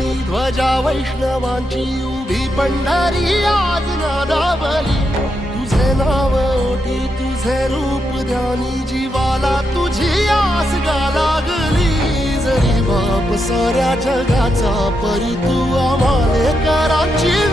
ध्वजा वैष्णवांची उभी पंढरी आज तुझे नाव तुझे रूप जीवाला तुझी आस गा लागली जरी बाप साऱ्या जगाचा परी तू आम्हाला कराची